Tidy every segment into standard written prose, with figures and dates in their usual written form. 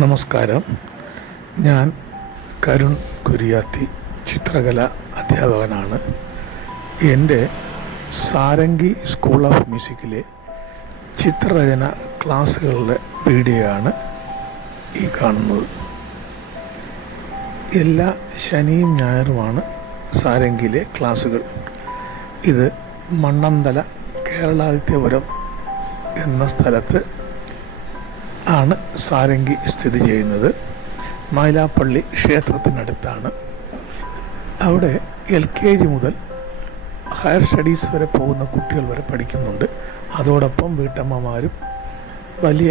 നമസ്കാരം. ഞാൻ കരുൺ കുരിയാത്തി, ചിത്രകല അധ്യാപകനാണ്. എൻ്റെ സാരംഗി സ്കൂൾ ഓഫ് മ്യൂസിക്കിലെ ചിത്രരചന ക്ലാസ്സുകളുടെ വീഡിയോ ആണ് ഈ കാണുന്നത്. എല്ലാ ശനിയും ഞായറുമാണ് സാരംഗിയിലെ ക്ലാസ്സുകൾ. ഇത് മണ്ണന്തല കേരളാദിത്യപുരം എന്ന സ്ഥലത്ത് ആണ് സാരംഗി സ്ഥിതി ചെയ്യുന്നത്. മൈലാപ്പള്ളി ക്ഷേത്രത്തിനടുത്താണ്. അവിടെ LKG മുതൽ ഹയർ സ്റ്റഡീസ് വരെ പോകുന്ന കുട്ടികൾ വരെ പഠിക്കുന്നുണ്ട്. അതോടൊപ്പം വീട്ടമ്മമാരും വലിയ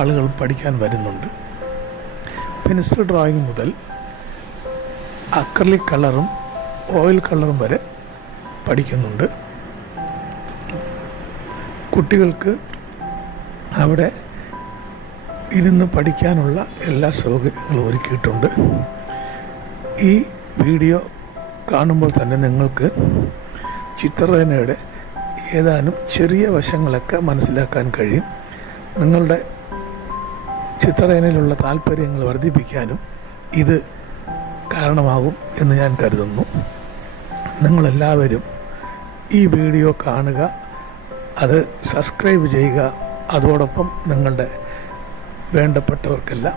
ആളുകളും പഠിക്കാൻ വരുന്നുണ്ട്. പെൻസിൽ ഡ്രോയിങ് മുതൽ അക്രലിക് കളറും ഓയിൽ കളറും വരെ പഠിക്കുന്നുണ്ട്. കുട്ടികൾക്ക് അവിടെ ഇരുന്ന് പഠിക്കാനുള്ള എല്ലാ സൗകര്യങ്ങളും ഒരുക്കിയിട്ടുണ്ട്. ഈ വീഡിയോ കാണുമ്പോൾ തന്നെ നിങ്ങൾക്ക് ചിത്രരചനയുടെ ഏതാനും ചെറിയ വശങ്ങളൊക്കെ മനസ്സിലാക്കാൻ കഴിയും. നിങ്ങളുടെ ചിത്രരചനയിലുള്ള താല്പര്യങ്ങൾ വർദ്ധിപ്പിക്കാനും ഇത് കാരണമാകും എന്ന് ഞാൻ കരുതുന്നു. നിങ്ങളെല്ലാവരും ഈ വീഡിയോ കാണുക, അത് സബ്സ്ക്രൈബ് ചെയ്യുക. അതോടൊപ്പം നിങ്ങളുടെ വേണ്ടപ്പെട്ടവർക്കെല്ലാം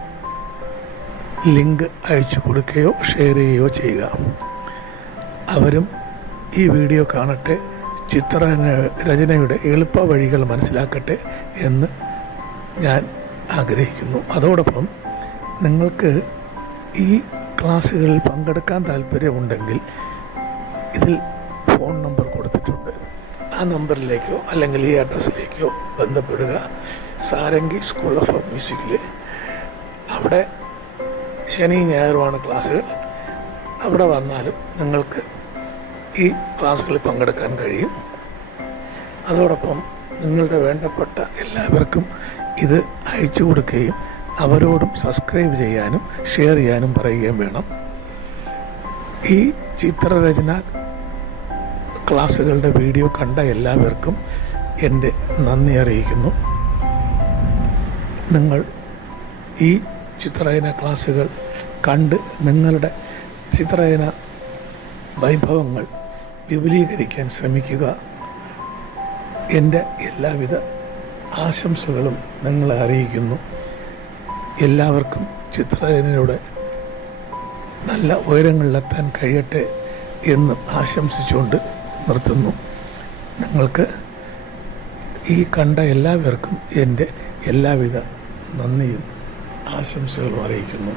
ലിങ്ക് അയച്ചു കൊടുക്കുകയോ ഷെയർ ചെയ്യുകയോ ചെയ്യുക. അവരും ഈ വീഡിയോ കാണട്ടെ, ചിത്രരചനയുടെ എളുപ്പ വഴികൾ മനസ്സിലാക്കട്ടെ എന്ന് ഞാൻ ആഗ്രഹിക്കുന്നു. അതോടൊപ്പം നിങ്ങൾക്ക് ഈ ക്ലാസ്സുകളിൽ പങ്കെടുക്കാൻ താല്പര്യമുണ്ടെങ്കിൽ ഇതിൽ ഫോൺ നമ്പർ കൊടുത്തിട്ടുണ്ട്. ആ നമ്പറിലേക്കോ അല്ലെങ്കിൽ ഈ അഡ്രസ്സിലേക്കോ ബന്ധപ്പെടുക. സാരംഗി സ്കൂൾ ഓഫ് മ്യൂസിക്കിൽ അവിടെ ശനി ഞായറുമാണ് ക്ലാസ്സുകൾ. അവിടെ വന്നാലും നിങ്ങൾക്ക് ഈ ക്ലാസ്സുകളിൽ പങ്കെടുക്കാൻ കഴിയും. അതോടൊപ്പം നിങ്ങളുടെ വേണ്ടപ്പെട്ട എല്ലാവർക്കും ഇത് അയച്ചു കൊടുക്കുകയും അവരോടും സബ്സ്ക്രൈബ് ചെയ്യാനും ഷെയർ ചെയ്യാനും പറയുകയും വേണം. ഈ ചിത്രരചന ക്ലാസ്സുകളുടെ വീഡിയോ കണ്ട എല്ലാവർക്കും എൻ്റെ നന്ദി അറിയിക്കുന്നു. നിങ്ങൾ ഈ ചിത്രരചന ക്ലാസ്സുകൾ കണ്ട് നിങ്ങളുടെ ചിത്രരചന വൈഭവങ്ങൾ വിപുലീകരിക്കാൻ ശ്രമിക്കുക. എൻ്റെ എല്ലാവിധ ആശംസകളും നിങ്ങളെ അറിയിക്കുന്നു. എല്ലാവർക്കും ചിത്രരചനയുടെ നല്ല ഉയരങ്ങളിലെത്താൻ കഴിയട്ടെ എന്ന് ആശംസിച്ചുകൊണ്ട് നിർത്തുന്നു. നിങ്ങൾക്ക് ഈ കണ്ട എല്ലാവർക്കും എൻ്റെ എല്ലാവിധ നന്ദിയും ആശംസകളും അറിയിക്കുന്നു.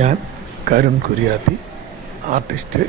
ഞാൻ കരുൺ കുരിയാത്തി, ആർട്ടിസ്റ്റ്.